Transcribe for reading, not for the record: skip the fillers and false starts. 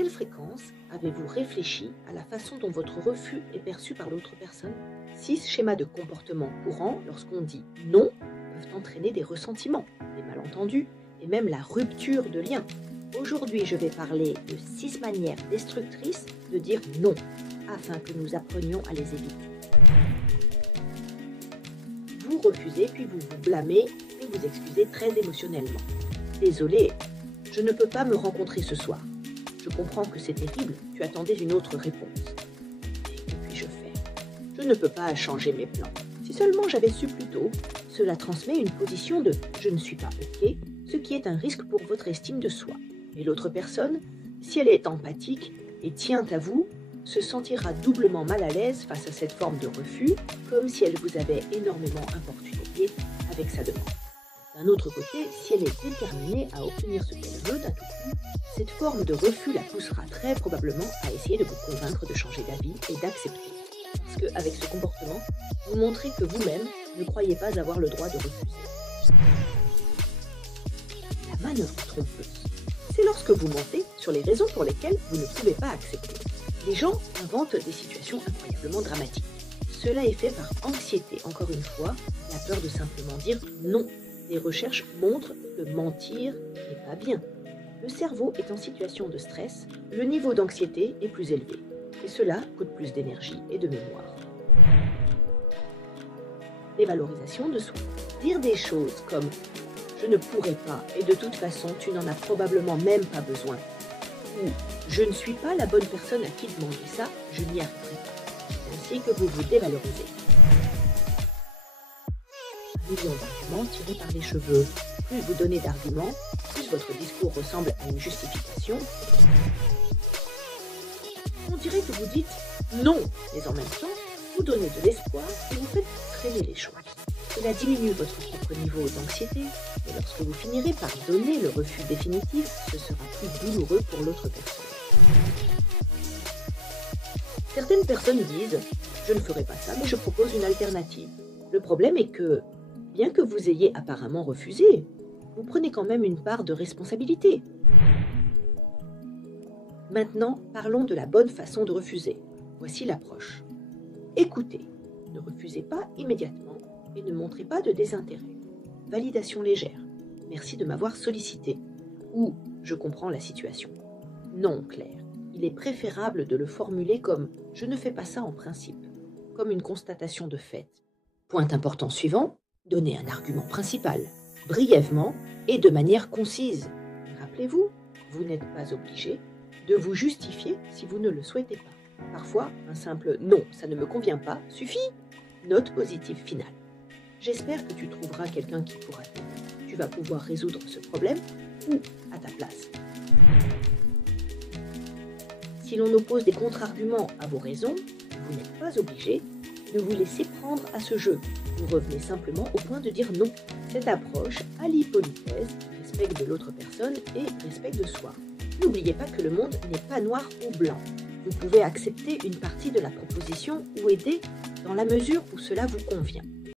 quelle fréquence avez-vous réfléchi à la façon dont votre refus est perçu par l'autre personne? 6 schémas de comportement courants lorsqu'on dit non peuvent entraîner des ressentiments, des malentendus et même la rupture de lien. Aujourd'hui, je vais parler de 6 manières destructrices de dire non afin que nous apprenions à les éviter. Vous refusez puis vous vous blâmez et vous excusez très émotionnellement. Désolé, je ne peux pas me rencontrer ce soir. Je comprends que c'est terrible, tu attendais une autre réponse. Mais que puis-je faire? Je ne peux pas changer mes plans. Si seulement j'avais su plus tôt, cela transmet une position de « je ne suis pas OK », ce qui est un risque pour votre estime de soi. Et l'autre personne, si elle est empathique et tient à vous, se sentira doublement mal à l'aise face à cette forme de refus, comme si elle vous avait énormément importuné avec sa demande. D'un autre côté, si elle est déterminée à obtenir ce qu'elle veut à tout prix, cette forme de refus la poussera très probablement à essayer de vous convaincre de changer d'avis et d'accepter. Parce qu'avec ce comportement, vous montrez que vous-même ne croyez pas avoir le droit de refuser. La manœuvre trompeuse, c'est lorsque vous mentez sur les raisons pour lesquelles vous ne pouvez pas accepter. Les gens inventent des situations incroyablement dramatiques. Cela est fait par anxiété, encore une fois, la peur de simplement dire non. Les recherches montrent que mentir n'est pas bien. Le cerveau est en situation de stress, le niveau d'anxiété est plus élevé. Et cela coûte plus d'énergie et de mémoire. Dévalorisation de soi. Dire des choses comme « je ne pourrai pas et de toute façon tu n'en as probablement même pas besoin » ou « je ne suis pas la bonne personne à qui demander ça, je n'y arriverai pas ». C'est ainsi que vous vous dévalorisez. Un million d'arguments tirés par les cheveux. Plus vous donnez d'arguments, plus votre discours ressemble à une justification. On dirait que vous dites non, mais en même temps, vous donnez de l'espoir et vous faites traîner les choses. Cela diminue votre propre niveau d'anxiété, et lorsque vous finirez par donner le refus définitif, ce sera plus douloureux pour l'autre personne. Certaines personnes disent « je ne ferai pas ça, mais je propose une alternative ». Le problème est que, bien que vous ayez apparemment refusé, vous prenez quand même une part de responsabilité. Maintenant, parlons de la bonne façon de refuser. Voici l'approche. Écoutez, ne refusez pas immédiatement et ne montrez pas de désintérêt. Validation légère. Merci de m'avoir sollicité. Ou je comprends la situation. Non, Claire. Il est préférable de le formuler comme « je ne fais pas ça en principe », comme une constatation de fait. Point important suivant, donnez un argument principal, brièvement et de manière concise. Rappelez-vous, vous n'êtes pas obligé de vous justifier si vous ne le souhaitez pas. Parfois, un simple « non, ça ne me convient pas » suffit. Note positive finale. J'espère que tu trouveras quelqu'un qui pourra t'aider. Tu vas pouvoir résoudre ce problème ou à ta place. Si l'on oppose des contre-arguments à vos raisons, vous n'êtes pas obligé de vous laisser prendre à ce jeu. Vous revenez simplement au point de dire non. Cette approche allie politesse, respect de l'autre personne et respect de soi. N'oubliez pas que le monde n'est pas noir ou blanc. Vous pouvez accepter une partie de la proposition ou aider dans la mesure où cela vous convient.